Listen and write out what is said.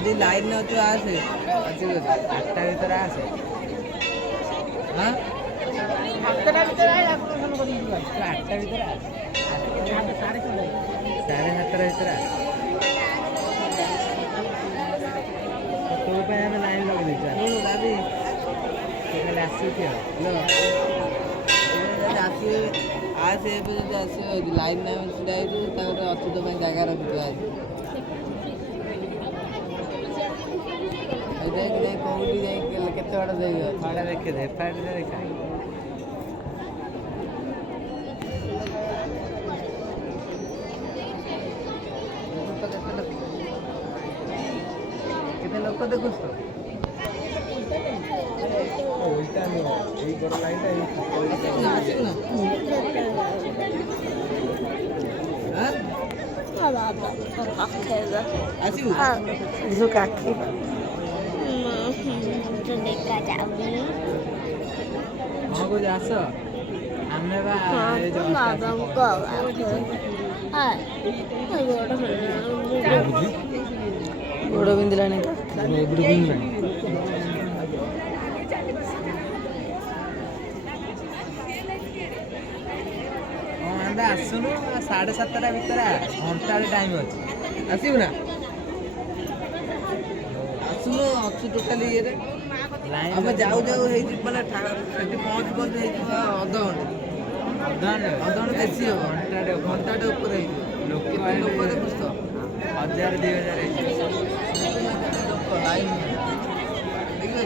आधी लाईन नव्हती आसे आठटा भीतर आसे हाँ आठटा भीतर आए आठटा भीतर आ साढ़े 7 भीतर तो पे हमें लाइन लगा दीजिए बोलो दादी तो कल आसी थी हेलो आसी आज ए पे जो आसी लाइन ना में सीधा है ताकर अछुत पे जगह रख दिया है देख देख कोउडी देख केते बड़ देइयो थोड़ा देखे दे फाइट दे देखा कितने लोग को देखो तो उल्टा नहीं एक बड़ा लाइन है हां आसी हां झुका के तो देखा जाऊंगी हां को जास हमने बा ए जो बाबा को हां गोड़ बिंदलाने का गोड़ बिंदलाने आंदा आसुनु 7:30 भीतर घंटा टाइम अछि आसीबु ना आसुनु अछि टोटली ये रे लाइन अब जाऊ जाऊ हे माने सेठी पहुंच पहुंच हे आधा घंटा बेसी हो घंटा ऊपर हे लोक देखुस तो 1000 2000 हे लोक लाइन ठीक है